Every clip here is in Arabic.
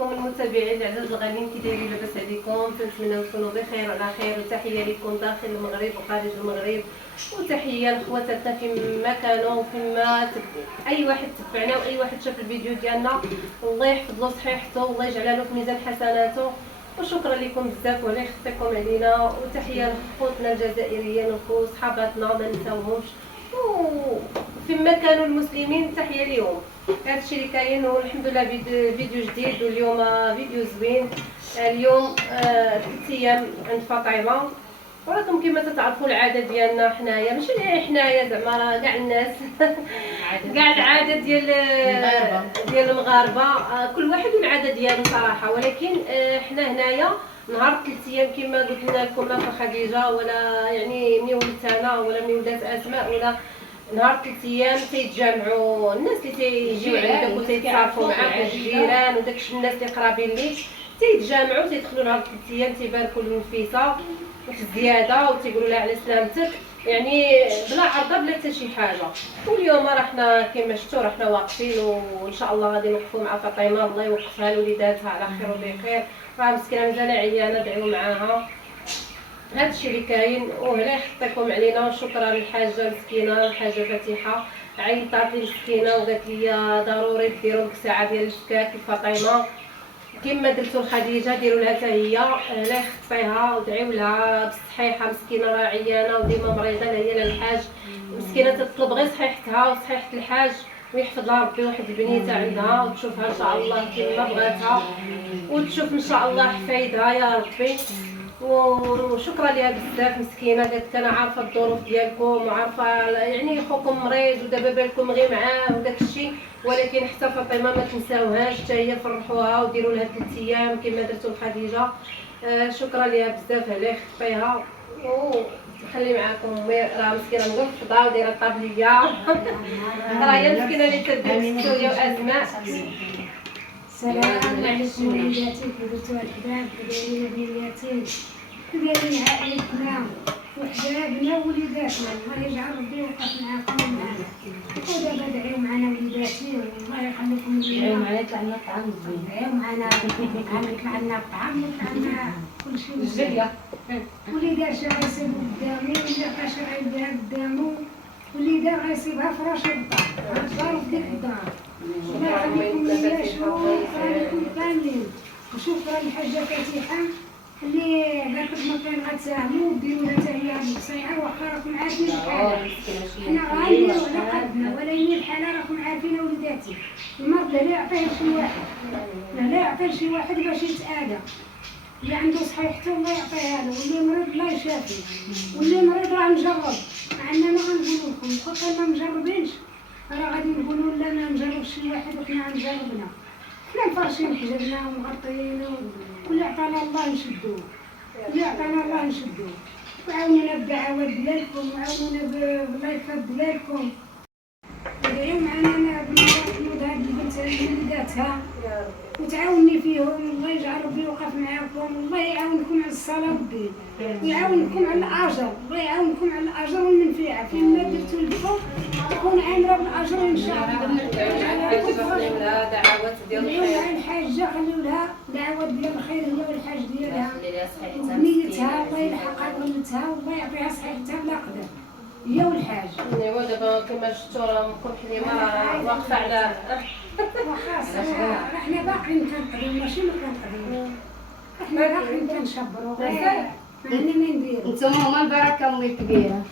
عليكم المتابعين العزاز الغاليين، كي دايرين؟ لاباس عليكم؟ كنتمنى تكونوا بخير وعلى خير، وتحيه لكم داخل المغرب وخارج المغرب، وتحيه لخواتاتنا فيما كانوا وفيما اي واحد تبعنا واي واحد شاف الفيديو ديالنا. الله يحفظ له صحيحته والله يجعلها له في ميزان حسناته، وشكرا لكم بزاف ولا يخفيكم علينا. وتحيه لخوتنا الجزائريين وصحاباتنا ما نساوهمش، وفيما كانوا المسلمين تحيه ليهم. هذا الشيء اللي كاين، والحمد لله فيديو جديد، واليوم فيديو زوين. اليوم 3 ايام عند فاطمه، وراكم كما تتعرفوا العاده ديالنا حنايا، ماشي حنايا زعما راه كاع الناس كاع العاده ديال المغاربه، كل واحد والعاده ديالو صراحه. ولكن حنا هنايا نهار 3 ايام كما قلت لكم، لا في خديجه ولا يعني ملي ولدت انا ولا ملي ولات اسماء، ولا نهار 3 ايام تيتجمعوا الناس اللي تيجيو عندك وتيتصافوا معاك، الجيران وداك الناس اللي قرابين ليك تيتجمعوا تيدخلوا نهار 3 ايام تيباركوا للنفيسه وفي الزياده وتيقولوا لها على سلامتك، يعني بلا عرضه بلا حتى شي حاجه. واليوم راه حنا كما شفتوا راه حنا واقفين، وان شاء الله غادي نوقفوا مع فاطمه، الله يوقفها لوليداتها على خير وبخير. راه مسكينه مازال عيانه، دعيو معاها. هذا الشيء اللي كاين، وهنا يخطيكم علينا. وشكرا للحاجه مسكينه الحاجه فاتحه، عيطات لي مسكينه وقالت لي ضروري ديروا لك ساعه ديال الشكاك لفاطمه كما درتوا لخديجه، ديروا لها حتى هي. لا يخطيها ودعيو لها بالصحيحه، مسكينه راه عيانه وديما مريضه. هي الحاج مسكينه تطلب غير صحيحتها وصحيحه الحاج، ويحفظ لها ربي واحد البنيته عندها وتشوفها ان شاء الله كما بغاتها، وتشوف ان شاء الله حفايدها يا ربي. وشكرا ليها بزاف مسكينه، قالت انا عارفه الظروف ديالكم وعارفه يعني خوكم مريض ودابا بالكم غير معاه وداك الشيء، ولكن حتى فاطمه ما تنساوهاش، حتى هي فرحوها وديروا لها 3 ايام كما درتوا لخديجه. شكرا ليها بزاف على خطيها. وخلي معاكم امي، راه مسكينه مغفضه ودايره الطابليه راه هي المسكينه اللي تدير السوريه واسماء. السلام عليكم وليداتي، درتوا الحباب دايرين بنياتي دايرين عائلتنا وحبابنا ووليداتنا، الله يجعل ربي يوقف معاكم ومعنا. ودابا دعيو معنا وليداتي والله يخليكم لينا، دعيو معنا يطلع لنا الطعام زوين، دعيو معنا يطلع لنا الطعام ويطلع لنا كل شيء مزيان. واللي دار شي غيسيبو قدامو، واللي عطا شي غيديها قدامو، واللي دار غيسيبها فراش الدار، الدار في ديك الدار. الله يخليكم ليا، شكرا لكم كاملين. وشكرا للحاجه فاتحه اللي قالت ما كان غتساهموا وديروا لها حتى هي نصيحه، واخا راكم عارفين الحاله، حنا غنديروا على قدنا، ولكن الحاله راكم عارفين وليداتي. المرض لا يعطيه لشي واحد، لا يعطيه لشي واحد باش يتآذى. اللي عنده صحيحته الله يعطيها له، واللي مريض الله يشافي، واللي مريض راه نجرب. عندنا ما غنقولوا لكم خاطر ما مجربينش، راه غادي نقولوا لا ما نجربش شي واحد وحنا نجربنا. حنا مفرشين حجابنا ومغطيين، واللي عطانا الله نشدوه، اللي عطانا الله نشدوه. وعاونونا بالدعوات ديالكم، وعاونونا باللايفات ديالكم، ودعيو معنا انا بنوض هاد البنت وليداتها وتعاوني فيهم. الله يجعل ربي يوقف معاكم، والله يعاونكم على الصلاه والدين، ويعاونكم على الاجر، الله يعاونكم على الاجر والمنفعه. فيما درتوا لكم تكون عامره بالاجر ان شاء الله. خليو لها دعوات ديال الخير، الحاجه خليو لها دعوات ديال الخير هي والحاج ديالها ونيتها، الله يلحقها بغلتها والله يعطيها صحيحتها بلا قدر هي والحاج. ايوا دابا كما شفتوا راه ام حليمه واقفه على وخاصة احنا باقيين كنقضيو، ماشي ما كنقضيوش، احنا باقيين كنشبرو غير يعني ما نديرو. نتوما هما البركه امي الكبيره.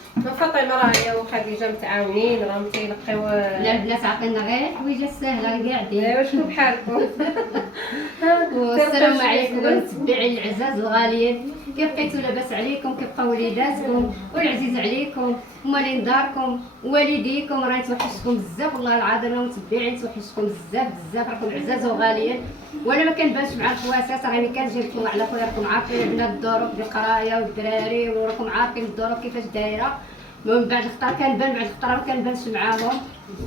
فاطمه راه هي وخديجه متعاونين، راهم تيلقيو. لا البنات عطينا غير الحويجه السهله قاعدين. ايوا شكون بحالكم. والسلام عليكم المتبعين العزاز الغاليين، كيف بقيتوا لاباس عليكم؟ كيف بقاو وليداتكم والعزيز عليكم ومالين داركم والديكم؟ راني توحشتكم بزاف والله العظيم، المتبعين توحشتكم بزاف بزاف، راكم عزاز وغاليين. وانا ما كنبانش مع الخواسات، راني كنجي لكم على خويا، راكم عارفين البنات الظروف ديال القرايه والدراري، وراكم عارفين الظروف كيفاش دايره. من بعد الخطره كنبان، بعد الخطره ما كنبانش معاهم.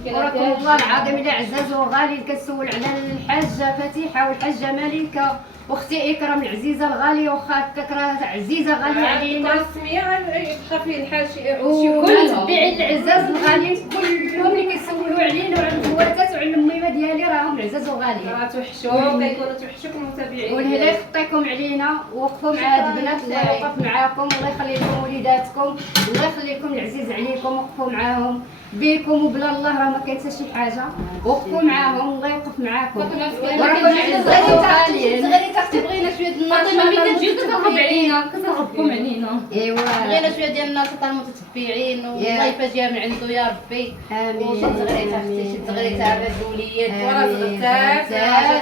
وراكم والله العظيم الا عزاز وغاليين. كنسول على الحاجه فاتحه والحاجه مليكه واختي اكرام العزيزه الغاليه، وخالتك راه عزيزه غاليه علينا. السميه يبقى فيه الحال شي وكل المتبعين العزاز الغاليين كلهم اللي كيسولوا علينا وعلى الخواتات وعلى المهمه ديالي راهم عزاز وغاليين. راه توحشوا كيكونوا توحشوك المتابعين. والهلا يخطيكم علينا، وقفوا مع هاد البنات، الله يوقف معاكم، الله يخلي لكم وليداتكم، الله يخلي لكم العزيز عليكم، وقفوا معاهم بيكم وبلا الله راه ما كاين حتى شي حاجه، وقفوا معاهم الله يوقف معاكم. وراكم عزاز وغاليين. صغيري تاختي بغينا شويه الناس فاطمه ملي كتجيو كترغب علينا كترغبكم علينا. ايوا بغينا شويه ديال الناس تاع المتتبعين والله يفاجئها من عنده يا ربي. امين. وشي صغيري تاختي شي صغيري تاع الوليات ورا صغرتك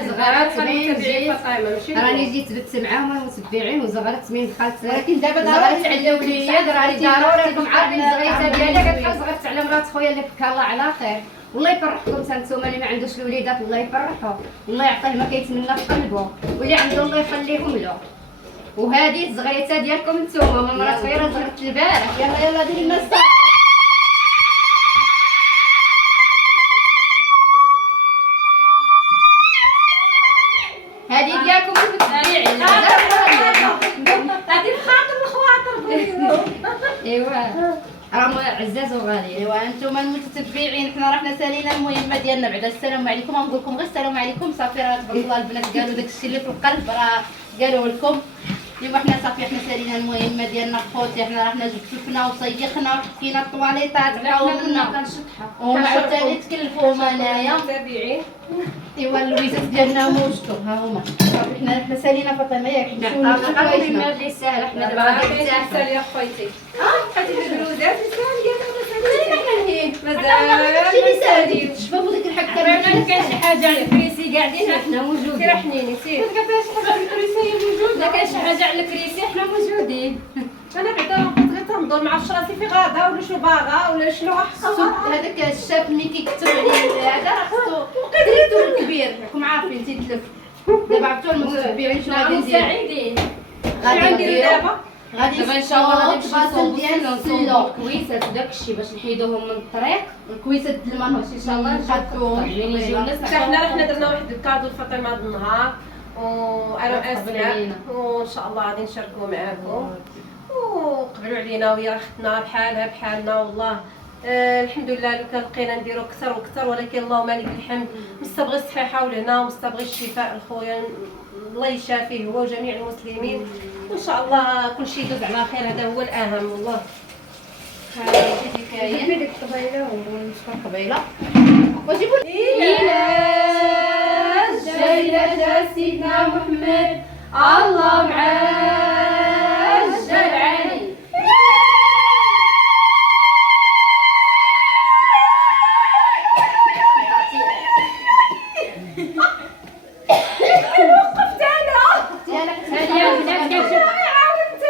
زغرت من المتابعين جيت، فاطمه ماشي راني جيت بت معاهم المتبعين وزغرت من دخلت. ولكن دابا زغرت على الوليد، راني ضروري راكم عارفين الزغيته ديالي كتبقى زغرت على مرات خويا اللي بكى الله على خير. والله يفرحكم نتوما اللي ما عندوش الوليدات، الله يفرحه، الله يعطيه ما كيتمنى في قلبه، واللي عنده الله يخليهم له. وهذه الزغيته ديالكم نتوما، ما مرات خويا راه زغرت البارح. يلا يلا ديري لنا الصح. هذه ديالكم المتبعين. غادي الخاطر الخواطر. ايوا راهم عزاز وغاليين. ايوا انتم المتتبعين حنا رحنا سالينا المهمه ديالنا بعد السلام عليكم. غنقول لكم غير السلام عليكم صافي. راه تبارك الله البنات قالوا داك الشيء اللي في القلب راه قالوه لكم. ايوا حنا صافي حنا سالينا المهمه ديالنا خوتي. حنا رحنا جبتنا وصيخنا وحكينا الطواليطات حاولنا ومع الثاني تكلفوا انايا. المتابعين ايوا اللويزات ديالنا موجتو ها هما صافي. حنا سالينا فاطمه ياك نعطيكم المال اللي ساهل، حنا دابا غادي نرتاحوا. سالي يا خويتي. بقيتي بالبلوزات سالي مازال شي اللي سالي شوفوا ديك الحكه ما كاين شي حاجه على الكريسي قاعدين حنا موجودين. سير حنيني سير. الا كاين شي حاجه على الكريسي حنا موجودين. انا بعدا بقيت غير تنظر ما عرفتش راسي في غاده ولا شنو باغا ولا شنو هذاك الشاب ملي كيكتب عليه هذا راه خصو درتو الكبير راكم عارفين تيتلف. دابا عرفتوا المتتبعين شنو غادي ندير. سعيدين. غادي ندير ندير دابا غادي دابا ان شاء الله غادي نمشيو الباصل ديال نصوبوا السلو الكويسات وداك الشيء باش نحيدوهم من الطريق. الكويسات المنهج ان شاء الله نحطوهم. يعني يجيو الناس حتى حنا رحنا درنا واحد الكادو لفاطمه هذا النهار وانا واسماء وان شاء الله غادي نشاركوا معاكم وقبلوا علينا ويا اختنا بحالها بحالنا والله. الحمد لله لو كان بقينا نديرو اكثر واكثر ولكن اللهم لك الحمد. مستبغي الصحيحه ولهنا ومستبغي الشفاء لخويا الله يشافيه هو وجميع المسلمين وان شاء الله كل شيء يدوز على خير. هذا هو الاهم والله. هذه كاين ديك الطبيله ونشوف قبيله وجيبوا جاي سيدنا محمد الله معاه الجل علي.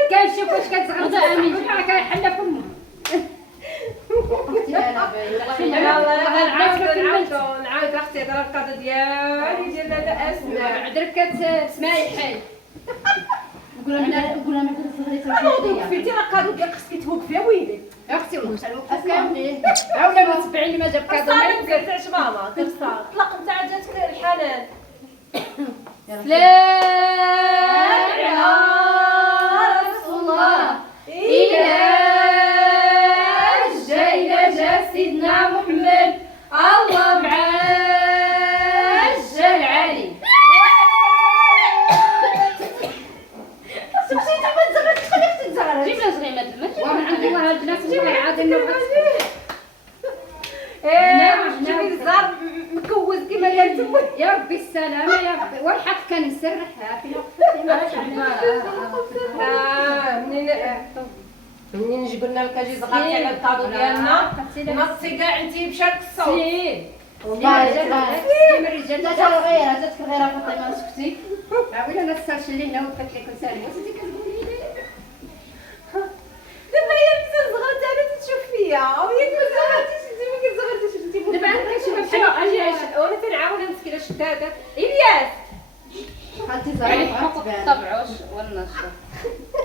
كنشوف واش كتزغرط امين راه كيحل فمه. نعاود اختي هذا الكادو ديالي ديال لاله اسماء عذرك كتسمعي الحال. قولها ما كتصغري وقفيتي راه الكادو ديالك خصك توقفي ويلي. اختي وقفت اولا المتبعين اللي ما جاب كادو ما صافي يمكن. تاعش ماما كنصار طلق نتاع جاتك الحنان. سلام على رسول الله إلى جا سيدنا محمد الله معاه الجل علي. جيب لنا زغيمات الماء عند الله البنات عاد النبات. شوفي الزهر مكوز كيما قالت امي. يا ربي السلامة يا ربي والحق كان نسرحها في منين جبنا لك اجي زغرتي على الكادو ديالنا نصي كاع انتي بشارك الصوت. والله من الرجال جاتك الغيره جاتك الغيره فاطمه سكتي. عاوي انا نسالش اللي هنا وقفت لك نسالي واش انت كتقولي لي. دابا هي مزال زغرت انا تشوف فيا وهي ما زغرتيش انت ما كتزغرتيش انت. دابا عندك شي مشكل اجي وانا تنعاون مسكينه شداده الياس. خالتي يعني زهره حق الطبعوش والنشر.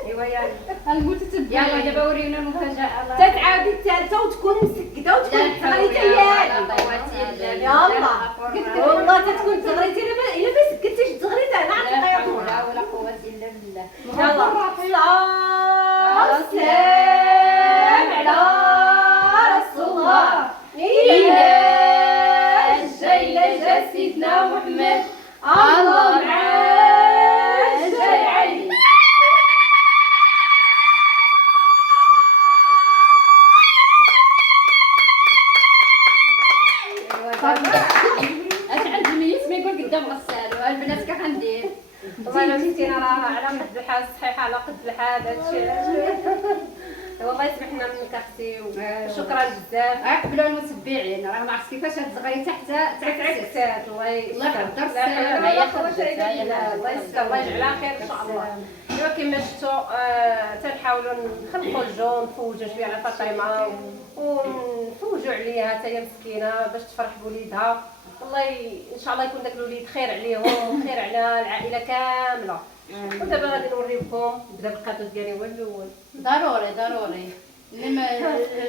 ايوا يعني المتتبعين يلا دابا ورينا المفاجأة. تتعاودي الثالثه وتكون مسكته وتكون تغريتي ياك. يلا والله تتكون تغريتي الا ما سكتيش تغريتي انا عارفه لا غيعطونا. حول ولا قوة إلا بالله. يلا السلام على رسول الله إلى جا والبنات كيف غندير؟ والله انا مسكينه راه على قد الحال صحيحه على قد الحال هادشي والله يسمحنا منك اختي وشكرا بزاف. قبلوا المتبعين راه ما عرفت كيفاش هاد الزغيته حتى تعكسات الله الله يقدر لا حول ولا قوة خرجت، إلا هي بالله. الله يستر الله يجعلها خير ان شاء الله. ايوا كما شفتوا تنحاولوا نخلقوا الجو نفوجوا شويه على فاطمه ونفوجوا عليها حتى هي مسكينه باش تفرح بوليدها. والله ان شاء الله يكون داك الوليد خير عليهم وخير على العائله كامله. ودابا غادي نوريكم نبدا بالكادو ديالي هو الاول. ضروري لما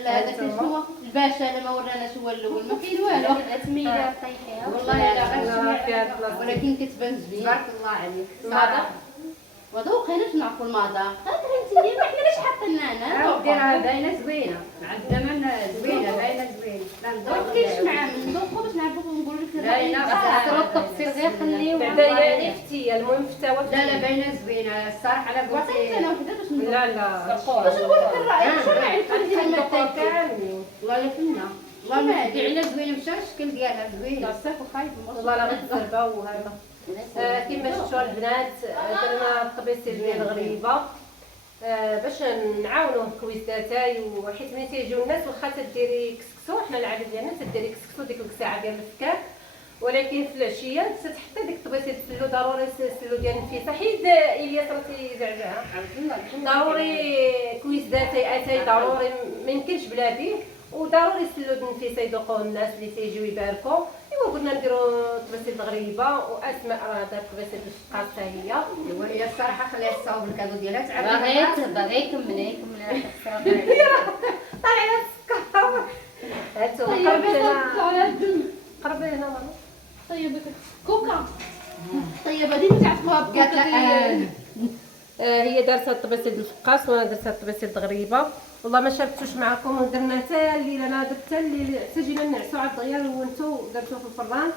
هذاك شنو الباشا لما وراناش هو الاول ما كاين والو. تميله طيحيها والله لا في غير هاد البلاصه ولكن كتبان زوين. تبارك الله عليك. المذاق وذوقيناش نعرفوا المذاق فهمتي ما حنا لاش حاطين لنا ديرها باينه زوينه مع الزمن زوينه باينه زوينه. لا ما ندوق كاينش معاه من ذوقو باش نعرفوا نقول لك باينه حتى التقصير غير خليوه بعدا يعني فتيه المهم فتاوى لا لا باينه زوينه الصراحه على وعطيت انا قلت وحده باش نقول لا لا باش نقول لك الراي باش نعرف هاد ندير الدكتور المثل كاملين والله لا فهمنا والله المتبعين زوينه مشى الشكل ديالها زوينه. بصح وخايف والله لا غتزربه وهذا كما شفتوا البنات درنا الطبيسي ديال الغريبه باش نعاونوا الكويساتاي وحيت ملي تيجيو الناس واخا تديري كسكسو حنا العاده ديالنا تديري كسكسو ديك الساعه ديال الفكاك ولكن في العشيه تحطي ديك الطبيسي تسلو ضروري السلو ديال النفيسه حيت الياس راه تيزعزعها ضروري كويساتاي اتاي ضروري ما يمكنش بلا به وضروري السلو ديال النفيسه يذوقوه الناس اللي تيجيو يباركوا. ايوا قلنا نديروا طبيسي الغريبه واسماء راه دارت طبيسي الفقاس حتى هي. ايوا هي الصراحه خليها تصاوب الكادو ديالها تعرف باغي يكمل طالع على السكر هاتو قربي هنا ماما طيب كوكا طيب هذه تعرفوها قالت لا هي دارت هاد الطبيسي ديال الفقاس وانا درت هاد الطبيسي الغريبه. والله ما شاركتوش معكم ودرنا حتى الليل انا درت حتى الليل حتى جينا نعسو على الدغيا ونتو درتو في الفران.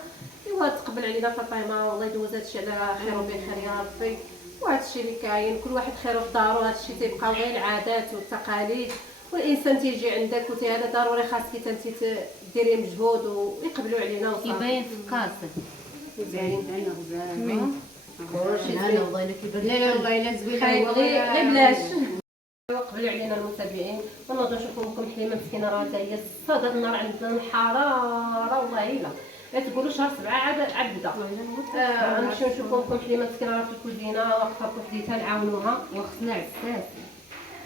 ايوا تقبل علينا فاطمه والله يدوز هادشي على خير وبخير يا ربي وهادشي اللي كاين كل واحد خير في دارو. هادشي تيبقاو غير العادات والتقاليد والانسان تيجي عندك هذا ضروري خاصك انت ديري مجهود ويقبلوا علينا وصافي. كيبان في القاصد زين لا والله الا كيبان لا والله الا زوينه غير بلاش قبلوا علينا المتابعين ونوضوا نشوفوا لكم حليمه مسكينه راه هي صدى النار عندنا الحراره والله الا لا تقولوا شهر 7 عاد بدا. غنمشيو نشوفوا لكم حليمه مسكينه راه في الكوزينه واقفه بوحديتها نعاونوها وخصنا عساس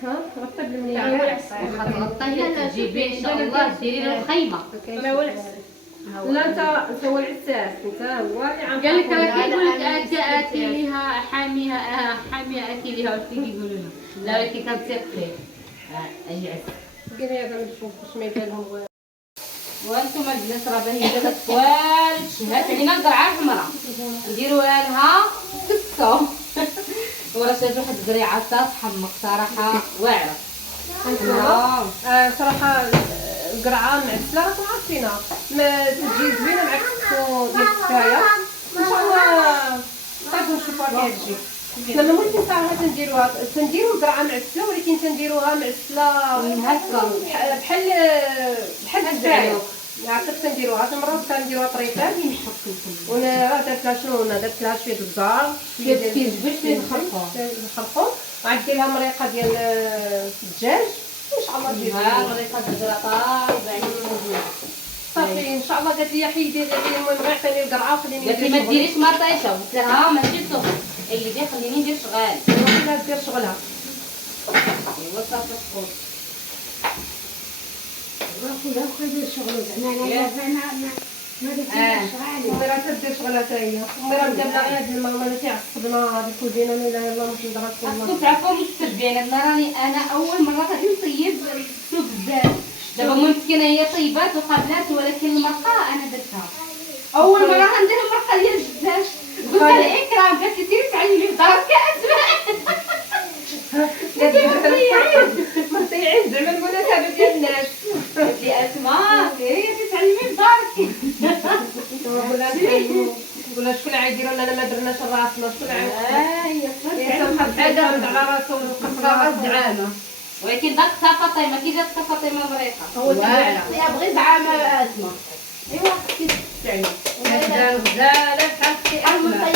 ها رطب المنيه واخا تغطيه تجيبي ان شاء الله ديري له الخيمه ما هو العساس لا انت هو العساس انت هو اللي عم قال لك راه كيقول لك اتيها حاميه اكليها واش كيقولوا لها لا ولكن كنثيق فيه اي عسل كاين هذا من الفوق باش ما يبان لهم وانتم البنات راه باهي دابا توال شهات علينا القرعه الحمراء نديروها لها كسو وراه شاد واحد القريعه تحمق صراحه واعره. صراحه القرعه معسله راكم عارفينها ما تجي زوينه مع الكسكو ديال الكفايه ان شاء الله غادي نشوفوا كيف تجي. حنا ما ممكن صراحه تنديروا القرعه معسله ولكن تنديروها معسله هكا بحال الكفايه عرفت تنديروها مرات كنديروها طريفات وانا راه درت لها شنو درت لها شويه الزهر شويه ديال الخرقوم وعاد دير لها مريقه ديال الدجاج ان شاء الله تجي مريقه الزرقاء طيبه صافي ان شاء الله قالت لي حيدي المهم غير عطيني القرعه وخليني قالت لي ما ديريش مطيشه قلت لها ماشي سخن اللي بيه خليني ندير شغال وخليها دير شغلها. ايوا صافي تقول خذوا شغل زعما ما امي راه تدير شغلها حتى هي امي راه مجابله غير هاد الماما اللي تعصبنا هاد الكوزينه لا اله الا الله محمد رسول الله. خاصكم تعرفوا المتبعين راني انا اول مره غادي نطيب الكسكسو بزاف دابا مسكينه هي طيبات وقابلات ولكن المرقه انا درتها اول مره غندير المرقه ديال الدجاج قلت لها الاكرام قالت لي سيري تعلمي في دارك اسماء مرضيعين زعما المناسبه ديال الناس قالت لي اسماء سيري تعلمي في دارك نقول لها شكون عايديروا لنا ما درناش راسنا شكون هي الانسان خاص يعتمد على راسو ويقصر زعامه ولكن داك فاطمه كي جات فاطمه مريقه هو يا بغي زعامه اسماء ايوا خصك تعلم هكذا غزاله بحال اختي اسماء.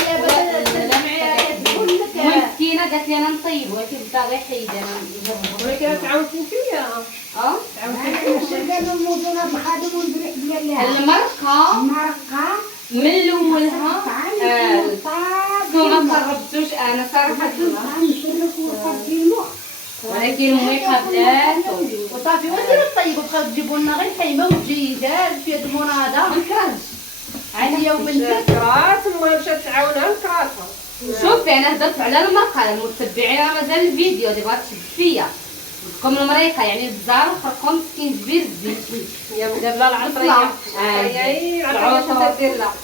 مسكينه قالت لي انا نطيب ولكن بدا غير حيد انا نجرب. ولكن تعاونتي فيا. قالوا الموضوع الخادم والبريق ديالها المرقه من الاولها ما قربتوش انا صراحه، ولكن امي قبلات وصافي ونديرو الطيب وبقاو تجيبوا لنا غير الحليمه والدجاج في هاد المناضه ما نكرهش عندي يوم الجد. كرات المهم مشات تعاونها كراتها. شوفي انا هدرت على المرقه، المتبعين مازال الفيديو اللي بغات تشد فيا لكم المريقه يعني البزار وخرقهم مسكين كبير الزيت يا ودابا لا العطريه هي العطريه تدير لها.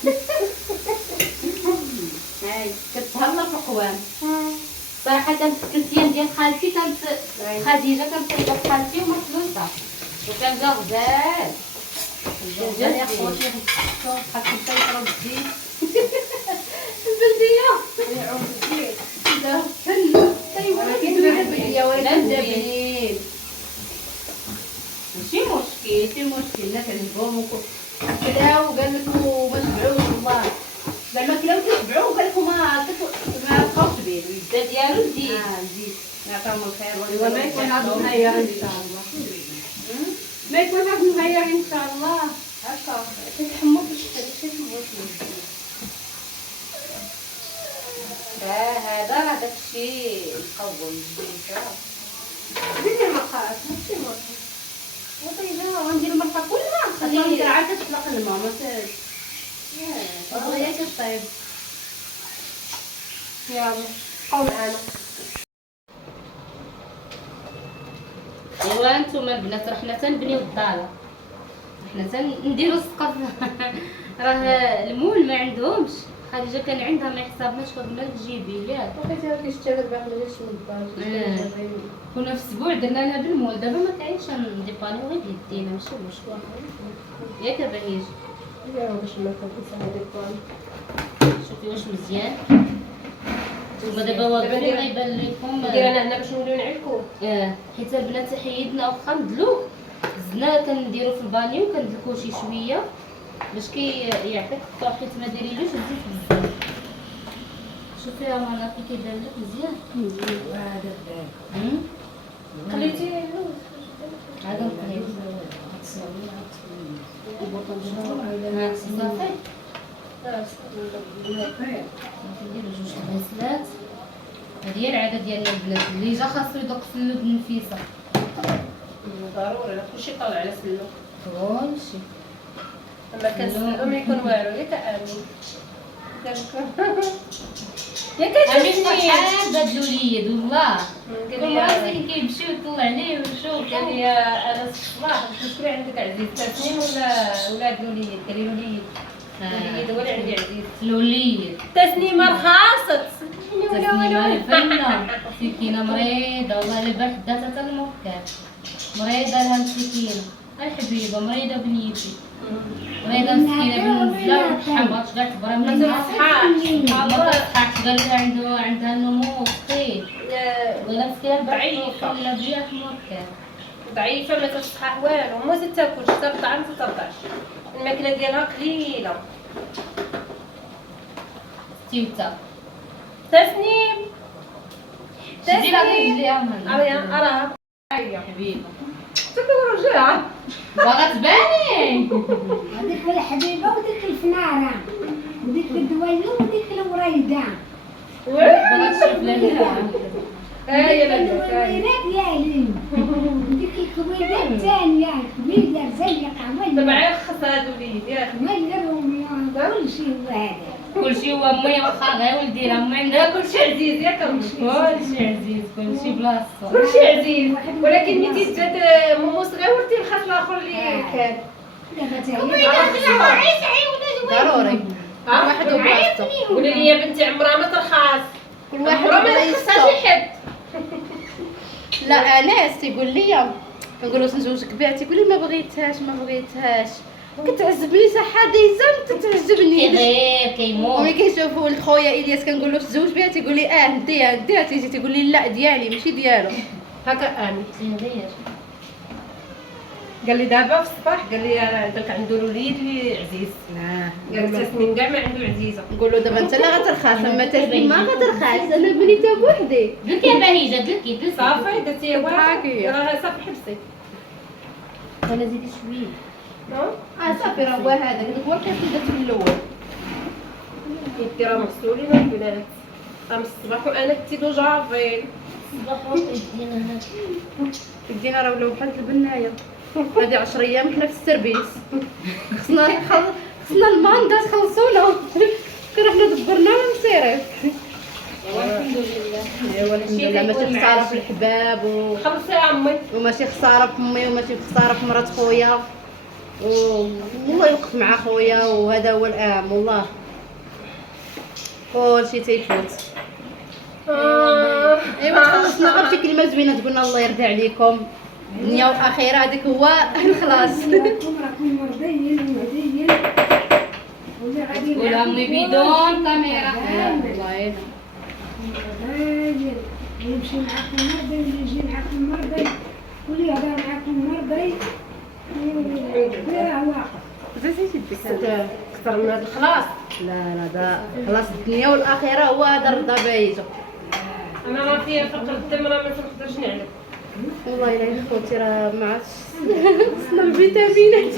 هاي كتهلا في القوام صراحه. كانت الكلتيان ديال خالتي كانت خديجه كانت طيبه خالتي وما تلوصا وكان جا غزال الدجاج يا خوتي حطيت الطيب الزيت البلديه يعوم الزيت لا فن طيب ولكن يا ولاد جميل ماشي مشكل الناس عجبهم كلاو وقال لكم ما شبعوش والله زعما كلاو كيشبعوا وقال لكم ما بقاوش بيه الزاد ديالو نزيد نعطيهم الخير وما يكون هذا مهير ان شاء الله. ما يكون هذا مهير ان شاء الله. هكا كيتحموا في الشتا كيتحموا هذا راه داكشي مقوم جديد ديري المقاس ماشي مشكل. وطيبه وندير المرقه كلها خليها عاد تطلق الماء ما بغيتيش طيب. يلا بقاو معانا. ايوا انتم البنات راه حنا تنبنيو الدار، حنا تنديرو السقف راه المول ما عندهمش. خديجه كان عندها ما يحسبناش قبل تجيبي ياك بقيتي غير كيشتغل باغي غير شنو كنا في اسبوع درنا لها بالمول. دابا ما كاينش نديبانيو غير بيدينا ماشي مشكل ياك بهيج. يا باش ما كنت هذيك شوفي واش مزيان. نتوما دابا واقفين غيبان لكم ندير انا هنا باش نوليو نعلكو. حيت البنات حيدنا واخا ندلو زدنا كنديرو في البانيو كندلكو شي شويه باش يعطيك الطور حيت ما ديريلوش الزيت بزاف. شوفي راه انا كيبان لك مزيان. خليتي هذا القليل هاك صافي. نديرو جوج غسلات. هذه هي العاده ديالنا البنات اللي جا خاصو يذوق سلوك النفيسه ضروري كلشي طالع على سلو. كلشي اما كان سلو ما يكون والو ياك امين. ياك عملت كتجيني شحال بهاد الوليد والله قال كل لي راسي كيمشيو يطلع عليه ويشوف. قال لي انا الصباح شكون عندك عزيز 3 سنين ولا الوليد؟ قال لي الوليد. الوليد هو اللي عندي عزيز. الوليد 3 سنين ما رخصت. تسنيمه الفنه سكينه مريضه والله اللي بان حداتها حتى الموكل مريضه لها مسكينه الحبيبه مريضه بنيتي مريضه مسكينه بالنزله وتحبط كاع تبرا من ما تصحاش قال لها عندها النمو ثقيل ولا مسكينه ضعيفه ولا بيها موكل ضعيفه ما كتصحح والو ما تاكلش ترضع ما ترضعش. الماكله ديالها قليله. تيوتا تسنيم شدي لها رجليها من أراها هيا حبيبه تقول رجعها باغا تباني. هذيك الحبيبه وديك الفنانه وديك الدويله وديك الوريده. باغا تشوف لها هاي الوريده ديالي وديك الكويده الثانيه كبيره زيقه تبعي خص هادو الوليد ياك ويلهم كلشي هو هذا. كلشي هو امي واخا غير ولدي راه امي عندها كلشي عزيز ياك كلشي عزيز كلشي بلاصتو كلشي عزيز. ولكن ملي تزاد مومو صغير تيخاف الاخر اللي كان ضروري واحد وبلاصتو. قولي لي يا بنتي عمرها ما ترخص. كل واحد عمرها ما بغا يخصها يستوعب. شي حد. لا انس تيقول لي كنقول له نزوجك بها تيقول لي ما بغيتهاش كتعجبني حديثه ما تتعجبني. غير كيموت وملي كيشوف ولد خويا الياس كنقول له تزوج بها تيقول لي نديها تيجي تيقول لي لا ديالي ماشي ديالو. هكا امين غير قال لي دابا في الصباح قال لك عنده الوليد اللي عزيز. قال لي تسنين كاع ما عنده عزيزه. نقول له دابا انت اللي غترخص، اما تسنيم ما غترخص، انا بنيتها بوحدي. دلك يا بهيجه دلك صافي درتي تضحكي. واحد راه صافي حبسي. انا زيد شويه. صافي راه هو هذاك هو القيس اللي درت في الاول. يدي راه مغسولين البنات راه من الصباح وانا كنتي جافين. صباح يدينا هنا. يدينا راه ولاو بحال البنايه. هادي 10 ايام حنا في السيرفيس. خصنا الماندات خلصونا. كنا حنا دبرنا المصيرات. والحمد لله. ايوا الحمد لله ماشي خساره في الحباب خلصي يا عمي. وماشي خساره في امي وماشي خساره في مرات خويا. والله يوقف مع خويا وهذا هو الاهم والله. كلشي تيفوت. ايوا تخلصنا غير شي كلمه زوينه تقولنا الله يرضي عليكم. النية والاخيره هذيك هو الخلاص. راكم مرضيين ومعديين واللي غادي تقول امي بدون كاميرا. والله مرضيين يمشي معاكم مرضي واللي يجي معاكم مرضي واللي يهضر معاكم مرضي لا واقف. اكثر من هذا الخلاص. لا دا خلاص الدنيا والاخره هو هذا الرضا بايجه. انا راه فيا فقر الدم راه ما تنقدرش نعلم. والله الا خوتي راه ما عرفتش خصنا الفيتامينات.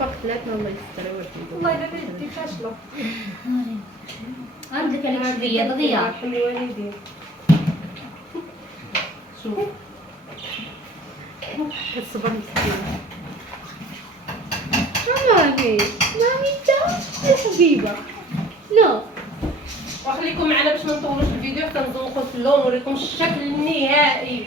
فقتلاتنا الله يستر والحمد لله. والله دابا يدي فاشله. عندك عليك شويه ضياء. رحم الوالدين. شوف كتصبر مسكينه. مامي تا الحبيبه نو. وخليكم معنا باش ما نطولوش الفيديو حتى نذوقوا في اللون ونوريكم الشكل النهائي